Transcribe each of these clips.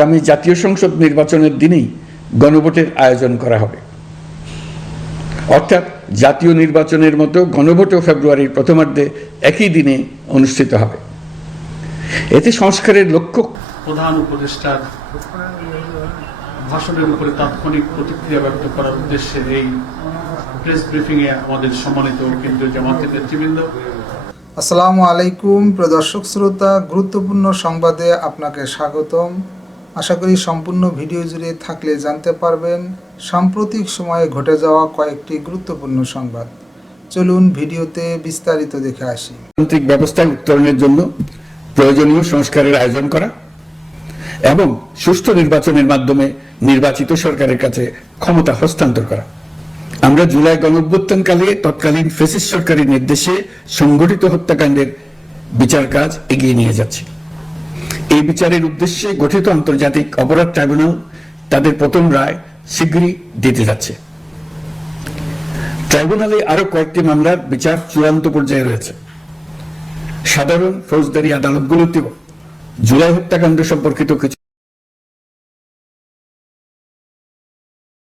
আগামী জাতীয় সংসদ নির্বাচনের দিনেই গণভোটের আয়োজন করা হবে। অর্থাৎ জাতীয় নির্বাচনের মতো গণভোটও ফেব্রুয়ারির প্রথমার্ধে একই দিনে অনুষ্ঠিত হবে। এতে সংস্কারের লক্ষ্য প্রধান উপদেষ্টার ভাষণের উপরে তাৎক্ষণিক প্রতিক্রিয়া ব্যক্ত করার উদ্দেশ্যে এই প্রেস ব্রিফিং এ আমাদের সম্মানিত কেন্দ্রীয় জামাতের নেতৃবৃন্দ। আসসালামু আলাইকুম প্রদর্শক শ্রোতা গুরুত্বপূর্ণ সংবাদে আপনাকে স্বাগতম। আশা করি সম্পূর্ণ ভিডিও জুড়ে থাকলে জানতে পারবেন সাম্প্রতিক সময়ে ঘটে যাওয়া কয়েকটি গুরুত্বপূর্ণ সংবাদ। চলুন ভিডিওতে বিস্তারিত দেখে আসি। গণতান্ত্রিক ব্যবস্থায় উত্তরণের জন্য প্রয়োজনীয় সংস্কারের আয়োজন করা এবং সুষ্ঠু নির্বাচনের মাধ্যমে নির্বাচিত সরকারের কাছে ক্ষমতা হস্তান্তর করা। আমরা জুলাই গণঅভ্যুত্থানকালে তৎকালীন ফেসিস সরকারের নির্দেশে সংগঠিত হত্যাকাণ্ডের বিচার কাজ এগিয়ে নিয়ে যাচ্ছি। এই বিচারের উদ্দেশ্যে গঠিত আন্তর্জাতিক অপরাধ ট্রাইব্যুনাল তাদের প্রথম রায় শীঘ্রই দিতে যাচ্ছে। ট্রাইব্যুনালে আরও কয়েকটি মামলার বিচার চূড়ান্ত পর্যায়ে রয়েছে। সাধারণ ফৌজদারি আদালতগুলোতেও জুলাই হত্যাকাণ্ড সম্পর্কিত কিছু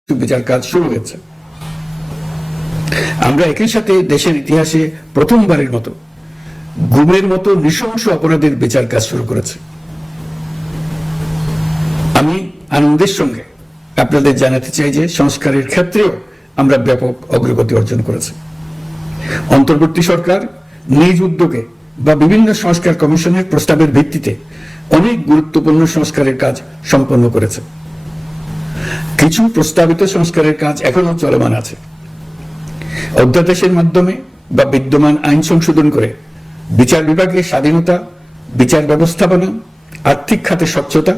বিচার কাজ শুরু হয়েছে। আমরা একই সাথে দেশের ইতিহাসে প্রথমবারের মতো গুমের মতো নৃশংস অপরাধের বিচার কাজ শুরু করেছে। আমি আনন্দের সঙ্গে আপনাদের জানাতে চাই যে সংস্কারের ক্ষেত্রেও আমরা ব্যাপক অগ্রগতি অর্জন করেছি। অন্তর্বর্তী সরকার নিজ উদ্যোগে বা বিভিন্ন সংস্কার কমিশনের প্রস্তাবের ভিত্তিতে অনেক গুরুত্বপূর্ণ সংস্কারের কাজ সম্পন্ন করেছে। কিছু প্রস্তাবিত সংস্কারের কাজ এখনও চলমান আছে। অধ্যাদেশের মাধ্যমে বা বিদ্যমান আইন সংশোধন করে বিচার বিভাগের স্বাধীনতা, বিচার ব্যবস্থাপনা, আর্থিক খাতে স্বচ্ছতা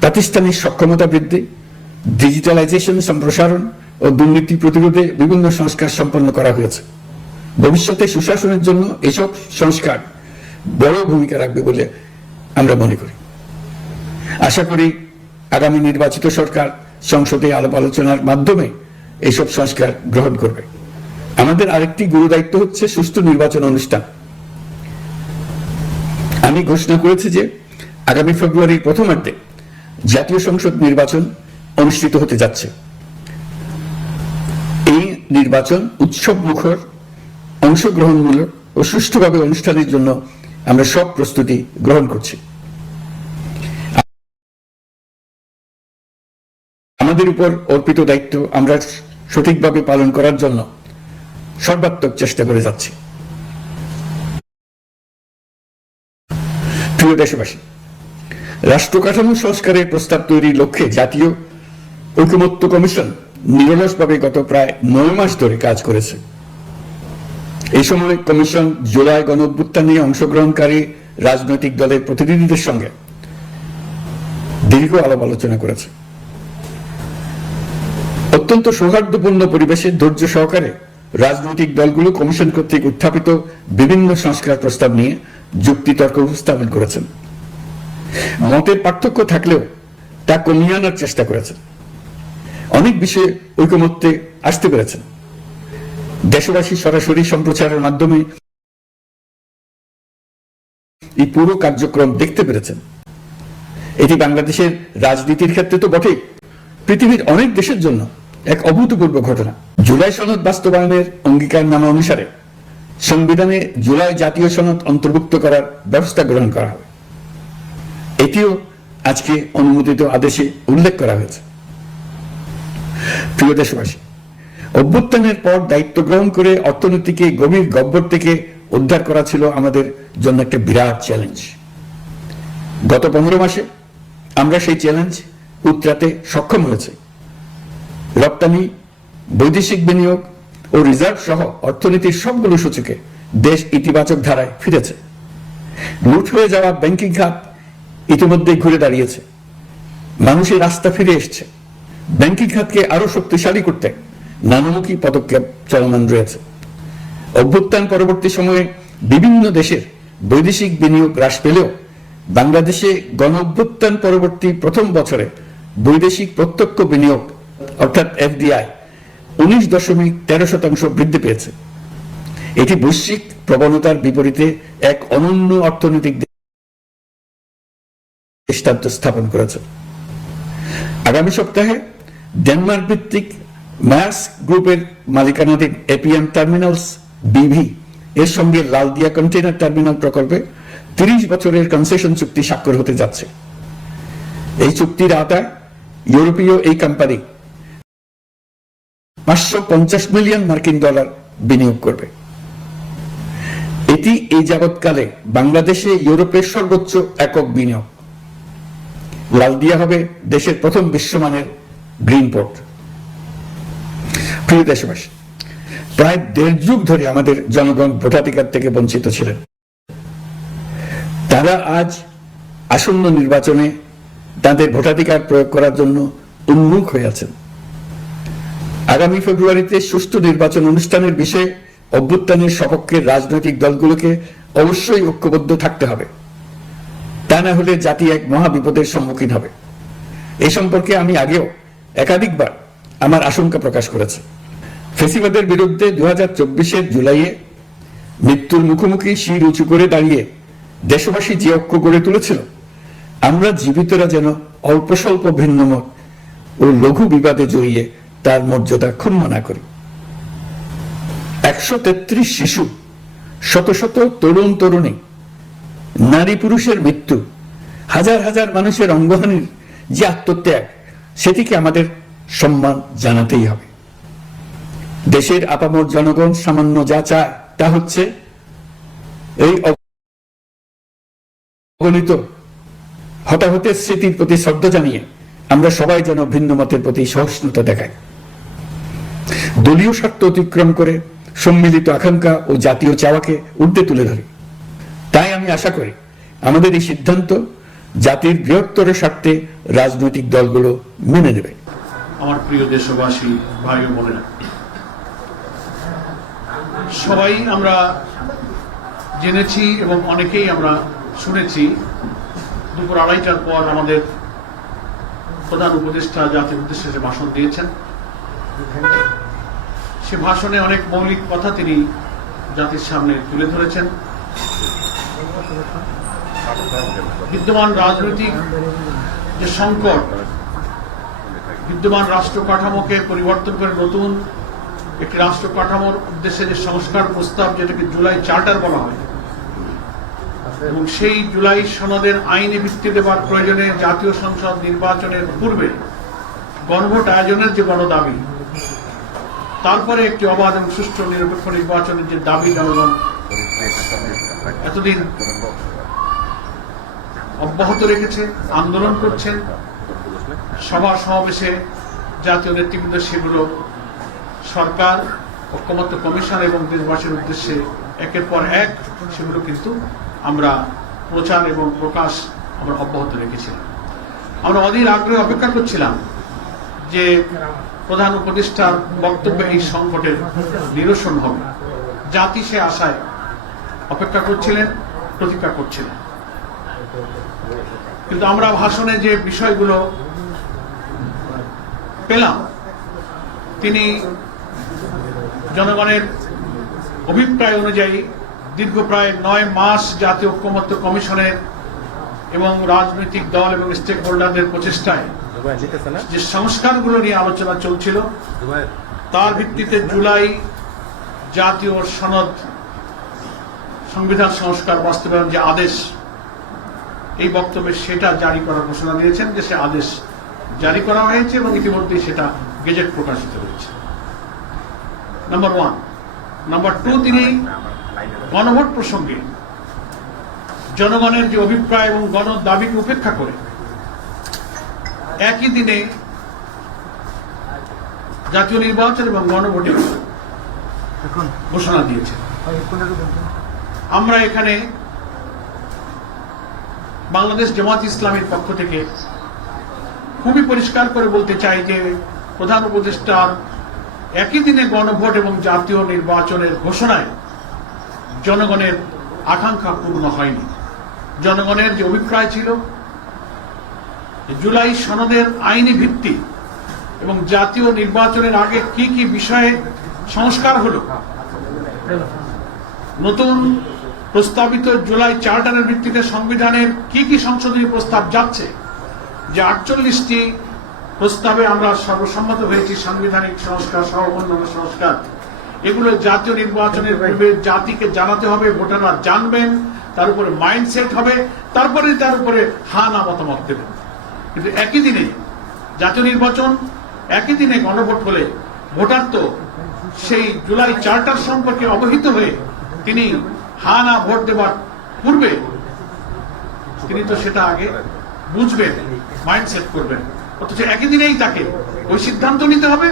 প্রাতিষ্ঠানিক সক্ষমতা বৃদ্ধি ডিজিটালাইজেশন সম্প্রসারণ ও দুর্নীতি প্রতিরোধে বিভিন্ন সংস্কার সম্পন্ন করা হয়েছে। ভবিষ্যতে সুশাসনের জন্য এসব সংস্কার বড় ভূমিকা রাখবে বলে আমরা মনে করি। আশা করি আগামী নির্বাচিত সরকার সংসদে আলাপ আলোচনার মাধ্যমে এইসব সংস্কার গ্রহণ করবে। আমাদের আরেকটি গুরু দায়িত্ব হচ্ছে সুষ্ঠু নির্বাচন অনুষ্ঠান। আমি ঘোষণা করেছি যে আগামী ফেব্রুয়ারির প্রথমার্ধে জাতীয় সংসদ নির্বাচন অনুষ্ঠিত হতে যাচ্ছে। এই নির্বাচন উৎসব মুখর অংশগ্রহণমূলক ও সুষ্ঠুভাবে অনুষ্ঠানের জন্য আমরা সব প্রস্তুতি গ্রহণ করছি। আমাদের উপর অর্পিত দায়িত্ব আমরা সঠিকভাবে পালন করার জন্য সর্বাত্মক চেষ্টা করে যাচ্ছি। প্রিয় দেশবাসী রাষ্ট্র কাঠামো সংস্কারের প্রস্তাব তৈরির লক্ষ্যে জাতীয় ঐকমত্য কমিশন নিরলসভাবে গত প্রায় নয় মাস ধরে কাজ করেছে। এই সময় কমিশন জুলাই গণ নিয়ে অংশগ্রহণকারী রাজনৈতিক দলের প্রতিনিধিদের সঙ্গে দীর্ঘ আলাপ আলোচনা করেছে। অত্যন্ত সৌহার্দ্যপূর্ণ পরিবেশে ধৈর্য সহকারে রাজনৈতিক দলগুলো কমিশন কর্তৃক উত্থাপিত বিভিন্ন সংস্কার প্রস্তাব নিয়ে যুক্তিতর্ক উপস্থাপন করেছেন। মতের পার্থক্য থাকলেও তা কমিয়ে আনার চেষ্টা করেছেন। অনেক বিষয়ে ঐকমত্যে আসতে পেরেছেন। দেশবাসী সরাসরি সম্প্রচারের মাধ্যমে এই পুরো কার্যক্রম দেখতে পেরেছেন। এটি বাংলাদেশের রাজনীতির ক্ষেত্রে তো বটেই। পৃথিবীর অনেক দেশের জন্য এক অভূতপূর্ব ঘটনা। জুলাই সনদ বাস্তবায়নের অঙ্গীকারনামা অনুসারে সংবিধানে জুলাই জাতীয় সনদ অন্তর্ভুক্ত করার ব্যবস্থা গ্রহণ করা হবে। এটিও আজকে অনুমোদিত আদেশে উল্লেখ করা হয়েছে। প্রিয় দেশবাসী, অভ্যুত্থানের পর দায়িত্ব গ্রহণ করে অর্থনীতিকে গভীর গব্বর থেকে উদ্ধার করা ছিল আমাদের জন্য একটা বিরাট চ্যালেঞ্জ গত পনেরো মাসে আমরা সেই চ্যালেঞ্জ উত্তরাতে সক্ষম হয়েছে। রপ্তানি, বৈদেশিক বিনিয়োগ ও রিজার্ভ সহ অর্থনীতির সবগুলো সূচকে দেশ ইতিবাচক ধারায় ফিরেছে। লুট হয়ে যাওয়া ব্যাংকিং খাত ইতিমধ্যেই ঘুরে দাঁড়িয়েছে। মানুষের রাস্তা ফিরে এসছে। ব্যাংকিং খাতকে আরও শক্তিশালী করতে নানামুখী পদক্ষেপ চলমান রয়েছে। অভ্যুত্থান পরবর্তী সময়ে বিভিন্ন দেশের বৈদেশিক বিনিয়োগ হ্রাস পেলেও বাংলাদেশে গণ অভ্যুত্থান পরবর্তী প্রথম বছরে বৈদেশিক প্রত্যক্ষ বিনিয়োগ, অর্থাৎ এফডিআই, উনিশ দশমিক তেরো শতাংশ বৃদ্ধি পেয়েছে। এটি বৈশ্বিক প্রবণতার বিপরীতে এক অনন্য অর্থনৈতিক দৃষ্টান্ত স্থাপন করেছে। আগামী সপ্তাহে ডেনমার্ক ভিত্তিক ম্যাস গ্রুপের মালিকানাধীন এপিএম টার্মিনালস বিভি এর সঙ্গে লালদিয়া কন্টেইনার টার্মিনাল প্রকল্পে তিরিশ বছরের কনসেশন চুক্তি স্বাক্ষর হতে যাচ্ছে। এই চুক্তির আওতায় ইউরোপীয় এই কোম্পানি পাঁচশো পঞ্চাশ মিলিয়ন মার্কিন ডলার বিনিয়োগ করবে। এটি এই যাবৎকালে বাংলাদেশে ইউরোপের সর্বোচ্চ একক বিনিয়োগ। লালদিয়া হবে দেশের প্রথম বিশ্বমানের গ্রিন পোর্ট। প্রিয় দেশবাসী, প্রায় দেড় যুগ ধরে আমাদের জনগণ ভোটাধিকার থেকে বঞ্চিত ছিলেন। তারা আজ আসন্ন নির্বাচনে তাদের ভোটাধিকার প্রয়োগ করার জন্য উন্মুখ হয়ে আছেন। আগামী ফেব্রুয়ারিতে সুষ্ঠু নির্বাচন অনুষ্ঠানের বিষয়ে অভ্যুত্থানের সপক্ষের রাজনৈতিক দলগুলোকে অবশ্যই ঐক্যবদ্ধ থাকতে হবে। তা না হলে জাতি এক মহা বিপদের সম্মুখীন হবে। এই সম্পর্কে আমি আগেও একাধিকবার আমার আশঙ্কা প্রকাশ করেছি। ফেসিবাদের বিরুদ্ধে দু হাজার চব্বিশের জুলাইয়ে মৃত্যুর মুখোমুখি শির উঁচু করে দাঁড়িয়ে দেশবাসী যে ঐক্য গড়ে তুলেছিল, আমরা জীবিতরা যেন অল্প স্বল্প ভিন্নমত ও লঘু বিবাদে জড়িয়ে তার মর্যাদা ক্ষুণ্ণ না করি। একশো তেত্রিশ শিশু শত শত তরুণ তরুণী নারী পুরুষের মৃত্যু, হাজার হাজার মানুষের অঙ্গহানির যে আত্মত্যাগ, সেটিকে আমাদের সম্মান জানাতেই হবে। দেশের আপামর জনগণ সামান্য যা চায় তা হচ্ছে এই অগণিত হতাহতের স্মৃতির প্রতি শ্রদ্ধা জানিয়ে আমরা সবাই যেন ভিন্ন মতের প্রতি সহিষ্ণুতা দেখাই। দলীয় স্বার্থ অতিক্রম করে সম্মিলিত আকাঙ্ক্ষা ও জাতীয় চাওয়াকে ঊর্ধ্বে তুলে ধরি। তাই আমি আশা করি আমাদের এই সিদ্ধান্ত জাতির বৃহত্তর স্বার্থে রাজনৈতিক দলগুলো মেনে নেবে। আমার প্রিয় দেশবাসী, ভাই বোনেরা, সবাই আমরা জেনেছি এবং অনেকেই আমরা শুনেছি, দুপুর আড়াইটার পর আমাদের প্রধান উপদেষ্টা জাতির উদ্দেশ্যে যে ভাষণ দিয়েছেন, সে ভাষণে অনেক মৌলিক কথা তিনি জাতির সামনে তুলে ধরেছেন। বিদ্যমান রাজনৈতিক যে সংকট, বিদ্যমান রাষ্ট্র কাঠামোকে পরিবর্তন করে নতুন একটি রাষ্ট্র কাঠামোর উদ্দেশ্যে যে সংস্কার প্রস্তাব, যেটাকে জুলাই চার্টার বলা হয়, এবং সেই জুলাই সনদের আইনে ভিত্তি দেওয়ার প্রয়োজনে জাতীয় সংসদ নির্বাচনের পূর্বে গণভোট আয়োজনের যে গণদাবি, তারপরে একটি অবাধ এবং সুষ্ঠু নিরপেক্ষ নির্বাচনের যে দাবি জনগণ এতদিন অব্যাহত রেখেছে, আন্দোলন করছেন। সভা সমাবেশে জাতীয় নেতৃবৃন্দ সেগুলো সরকার, ঐক্যমত্য কমিশন এবং দেশবাসীর উদ্দেশ্যে একের পর এক সেগুলো কিন্তু আমরা প্রচার এবং প্রকাশ আমরা অব্যাহত রেখেছিলাম আমরা অধীর আগ্রহে অপেক্ষা করছিলাম যে প্রধান উপদেষ্টার বক্তব্যে এই সংকটের নিরসন হবে। জাতি সে আশায় অপেক্ষা করছিলেন প্রতীক্ষা করছিলেন। কিন্তু আমরা ভাষণে যে বিষয়গুলো পেলাম, তিনি জনগণের অভিপ্রায় অনুযায়ী দীর্ঘ প্রায় নয় মাস জাতীয় ঐক্যমত্য কমিশনের এবং রাজনৈতিক দল এবং স্টেক হোল্ডারদের প্রচেষ্টায় যে সংস্কারগুলো নিয়ে আলোচনা চলছিল, তার ভিত্তিতে জুলাই জাতীয় সনদ সংবিধান সংস্কার বাস্তবায়ন যে আদেশ এই বক্তব্যে সেটা জারি করার ঘোষণা দিয়েছেন যে সে আদেশ জারি করা হয়েছে এবং ইতিমধ্যেই সেটা গেজেট প্রকাশিত হয়েছে। নাম্বার ওয়ান নাম্বার টু তিনি গণভোট প্রসঙ্গে জনগণের যে অভিপ্রায় এবং গণ দাবিকে উপেক্ষা করে একই দিনে জাতীয় নির্বাচন এবং গণভোটের ঘোষণা দিয়েছে আমরা এখানে বাংলাদেশ জামাত ইসলামের পক্ষ থেকে খুবই পরিষ্কার করে বলতে চাই যে প্রধান উপদেষ্টার একই দিনে গণভোট এবং জাতীয় নির্বাচনের ঘোষণায় জনগণের আকাঙ্ক্ষা পূর্ণ হয়নি। জনগণের যে অভিপ্রায় ছিল জুলাই সনদের আইনি ভিত্তি এবং জাতীয় নির্বাচনের আগে কি কি বিষয়ে সংস্কার হলো, নতুন প্রস্তাবিত জুলাই চার্টারের ভিত্তিতে সংবিধানের কি কি সংশোধনী প্রস্তাব যাচ্ছে? যে আটচল্লিশটি প্রস্তাবে আমরা সর্বসম্মত হয়েছি, সাংবিধানিক সংস্কার সহ অন্যান্য সংস্কার। এগুলো জাতীয় নির্বাচনের পূর্বে জাতিকে জানাতে হবে, ভোটাররা জানবেন, তার উপরে মাইন্ডসেট হবে, তারপরে তার উপরে হা না মতামত দেবেন। কিন্তু একই দিনে জাতীয় নির্বাচন, একই দিনে গণভোট হলে ভোটার তো সেই জুলাই চার্টার সম্পর্কে অবহিত হয়ে তিনি হা না ভোট দেওয়ার পূর্বে তিনি তো সেটা আগে বুঝবেন মাইন্ডসেট করবেন। অথচ একই দিনেই তাকে ওই সিদ্ধান্ত নিতে হবে,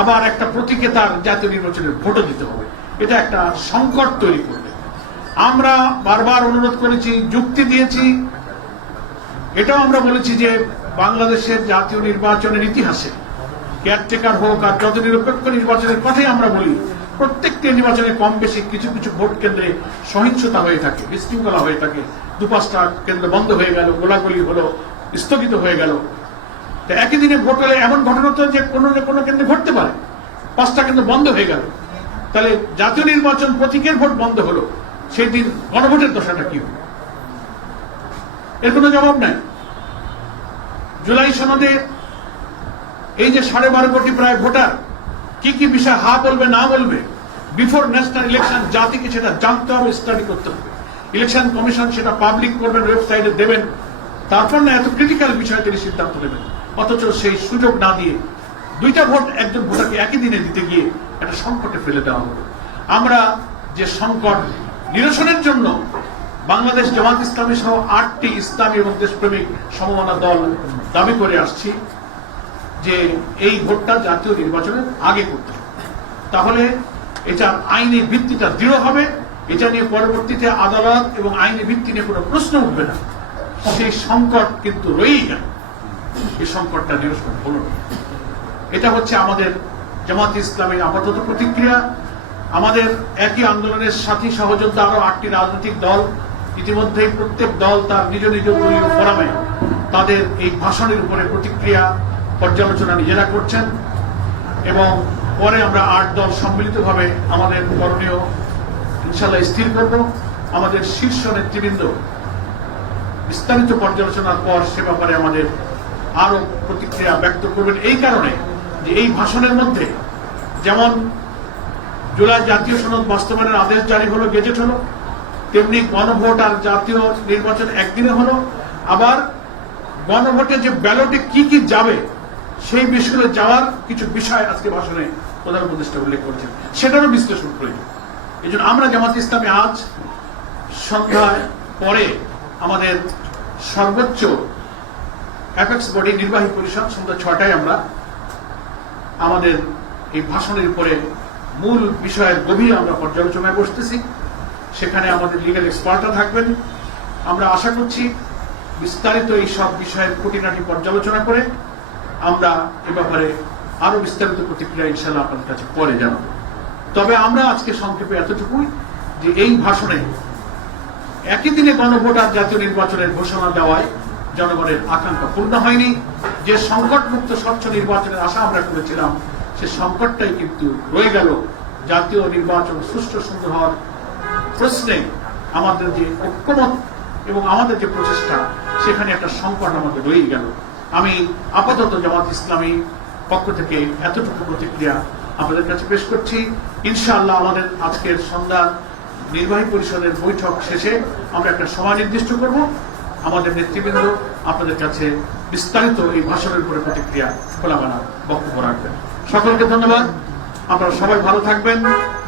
আবার একটা প্রতীকে তার জাতীয় নির্বাচনে ভোটও দিতে হবে। এটা একটা সংকট তৈরি করবে। আমরা বারবার অনুরোধ করেছি, যুক্তি দিয়েছি। এটাও আমরা বলেছি যে বাংলাদেশের জাতীয় নির্বাচনের ইতিহাসে কেয়ারটেকার হোক আর যত নিরপেক্ষ নির্বাচনের কথাই আমরা বলি প্রত্যেকটি নির্বাচনে কম বেশি কিছু কিছু ভোট কেন্দ্রে সহিংসতা হয়ে থাকে, বিশৃঙ্খলা হয়ে থাকে। দু পাঁচটা কেন্দ্র বন্ধ হয়ে গেল, গোলাগুলি হলো স্থগিত হয়ে গেল। তো একই দিনে ভোট হলে এমন ঘটনা তো যে কোনো না কোনো কেন্দ্রে ঘটতে পারে। পাঁচটা কেন্দ্র বন্ধ হয়ে গেল। তাহলে জাতীয় নির্বাচন প্রতীকের ভোট বন্ধ হলো, সেই দিন গণভোটের দশাটা কি হলো? এর কোনো জবাব নাই। জুলাই সনদে এই যে সাড়ে বারো কোটি প্রায় ভোটার, কি কি বিষয় হা বলবে না বলবে বিফোর ন্যাশনাল ইলেকশন জাতিকে সেটা জানতে হবে স্টাডি করতে হবে। ইলেকশন কমিশন সেটা পাবলিক করবেন ওয়েবসাইটে দেবেন। তারপর না এত ক্রিটিক্যাল বিষয়ে তিনি সিদ্ধান্ত নেবেন। অথচ সেই সুযোগ না দিয়ে দুইটা ভোট একজন ভোটারকে একই দিনে দিতে গিয়ে একটা সংকটে ফেলে দেওয়া হলো। আমরা যে সংকট নিরসনের জন্য বাংলাদেশ জামাত ইসলামী সহ আটটি ইসলামী এবং দেশপ্রেমিক সমমনা দল দাবি করে আসছি যে এই ভোটটা জাতীয় নির্বাচনের আগে করতে তাহলে এটার আইনি ভিত্তিটা দৃঢ় হবে, এটা নিয়ে পরবর্তীতে আদালত এবং আইনি ভিত্তি নিয়ে কোনো প্রশ্ন উঠবে না। সেই সংকট কিন্তু রয়েই গেল। এই সংকটটা নিরসন হলো না। এটা হচ্ছে আমাদের জামাত ইসলামের আপাতত প্রতিক্রিয়া। আমাদের একই আন্দোলনের সাথী সহযোদ্ধা আরও আটটি রাজনৈতিক দল, ইতিমধ্যেই প্রত্যেক দল তার নিজ নিজ দলীয় ফোরামে তাদের এই ভাষণের উপরে প্রতিক্রিয়া পর্যালোচনা নিজেরা করছেন এবং পরে আমরা আট দল সম্মিলিতভাবে আমাদের করণীয় ইনশাল্লাহ স্থির করব। আমাদের শীর্ষ নেতৃবৃন্দ বিস্তারিত পর্যালোচনার পর সে ব্যাপারে আমাদের আরও প্রতিক্রিয়া ব্যক্ত করবেন। এই কারণে যে এই ভাষণের মধ্যে যেমন জুলাই জাতীয় সনদ বাস্তবায়নের আদেশ জারি হলো, গেজেট হলো, তেমনি গণভোট আর জাতীয় নির্বাচন একদিনে হলো। আবার গণভোটে যে ব্যালটে কি কি যাবে সেই বিষয়ে যাওয়ার কিছু বিষয় আজকে ভাষণে প্রধান উপদেষ্টা উল্লেখ করছেন। সেটারও বিশ্লেষণ প্রয়োজন এই জন্য আমরা জামাত ইসলামে আজ সন্ধ্যায় পরে আমাদের সর্বোচ্চ অ্যাপেক্স বডি নির্বাহী পরিষদ সন্ধ্যা ছটায় আমরা আমাদের এই ভাষণের উপরে মূল বিষয়ের গভীর আমরা পর্যালোচনায় বসতেছি। সেখানে আমাদের লিগাল এক্সপার্টরা থাকবেন। আমরা আশা করছি বিস্তারিত এই সব বিষয়ের খুঁটিনাটি পর্যালোচনা করে আমরা এ ব্যাপারে আরও বিস্তারিত প্রতিক্রিয়া ইনশাল্লাহ আপনাদের কাছে পরে জানাব। তবে আমরা আজকে সংক্ষেপে এতটুকুই যে এই ভাষণে একই দিনে গণভোট আর জাতীয় নির্বাচনের ঘোষণা দেওয়ায় জনগণের আকাঙ্ক্ষা পূর্ণ হয়নি। যে সংকট মুক্ত স্বচ্ছ নির্বাচনের আশা আমরা করেছিলাম, সে সংকটটাই কিন্তু রয়ে গেল। জাতীয় নির্বাচন সুষ্ঠু সুন্দর হওয়ার প্রশ্নে আমাদের যে ঐক্যমত এবং আমাদের যে প্রচেষ্টা, সেখানে একটা সংকট আমাদের রয়ে গেল। আমি আপাতত জামাত ইসলামী পক্ষ থেকে এতটুকু প্রতিক্রিয়া আপনাদের কাছে পেশ করছি। ইনশাআল্লাহ আমাদের আজকের সন্ধ্যা নির্বাহী পরিষদের বৈঠক শেষে আমরা একটা সময় নির্দিষ্ট করব। আমাদের নেতৃবৃন্দ আপনাদের কাছে বিস্তারিত এই ভাষণের উপরে প্রতিক্রিয়া খোলামেলা বক্তব্য রাখবেন। সকলকে ধন্যবাদ। আপনারা সবাই ভালো থাকবেন।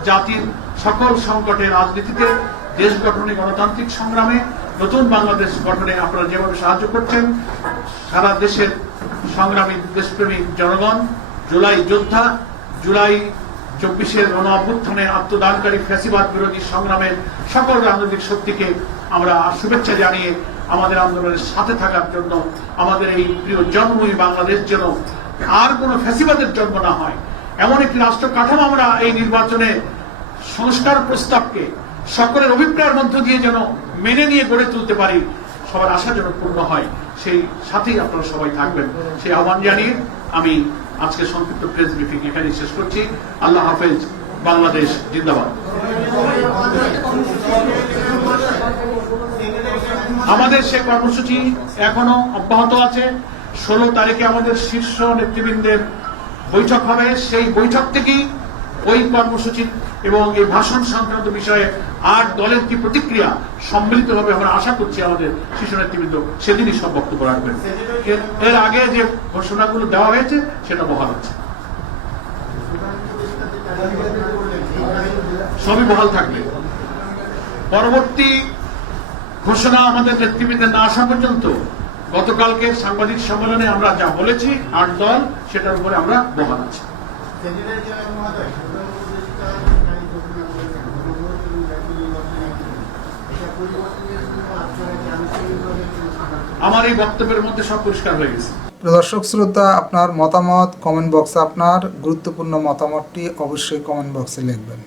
জাতির সকল সংকটের রাজনীতিতে, দেশ গঠনে, গণতান্ত্রিক সংগ্রামে, নতুন বাংলাদেশ গঠনে আপনারা যেভাবে সাহায্য করছেন, সারা দেশের সংগ্রামী দেশপ্রেমিক জনগণ, জুলাই যোদ্ধা, জুলাই চব্বিশের গণ অভ্যুত্থানে আত্মদানকারী ফ্যাসিবাদ বিরোধী সংগ্রামের সকল রাজনৈতিক শক্তিকে আমরা শুভেচ্ছা জানিয়ে আমাদের আন্দোলনের সাথে থাকার জন্য আমাদের এই প্রিয় জন্মভূমি বাংলাদেশ যেন আর কোনো ফ্যাসিবাদের জন্ম না হয়। এমন একটি রাষ্ট্র কাঠামো আমরা এই নির্বাচনে সংস্কার প্রস্তাবকে সকলের অভিপ্রায়ের মধ্য দিয়ে যেন মেনে নিয়ে গড়ে তুলতে পারি, সবার আশা যেন পূর্ণ হয়। সেই সাথেই আপনারা সবাই থাকবেন। সেই আহ্বান জানিয়ে আমি আজকে সংক্ষিপ্ত প্রেস ব্রিফিং এখানে শেষ করছি। আল্লাহ হাফেজ, বাংলাদেশ জিন্দাবাদ। আমাদের সে কর্মসূচি এখনও অব্যাহত আছে। ষোলো তারিখে আমাদের শীর্ষ নেতৃবৃন্দের বৈঠক হবে। সেই বৈঠক থেকেই ওই কর্মসূচি এবং এই ভাষণ সংক্রান্ত বিষয়ে আট দলের কি প্রতিক্রিয়া সম্মিলিতভাবে আমরা আশা করছি আমাদের শীর্ষ নেতৃবৃন্দ সেদিনই সব বক্তব্য রাখবেন। এর- আগে যে ঘোষণাগুলো দেওয়া হয়েছে, সেটা বহাল হচ্ছে। সবই বহাল থাকবে। পরবর্তী ঘোষণা আমাদের নেতৃবৃন্দের না আসা পর্যন্ত গতকালকে সাংবাদিক সম্মেলনে আমরা যা বলেছি, আট দল, সেটার উপরে আমরা বহাল আছি। আমার এই বক্তব্যের মধ্যে সব পরিষ্কার হয়ে গেছে। দর্শক, শ্রোতা, আপনার মতামত কমেন্ট বক্সে। আপনার গুরুত্বপূর্ণ মতামতটি অবশ্যই কমেন্ট বক্সে লিখবেন।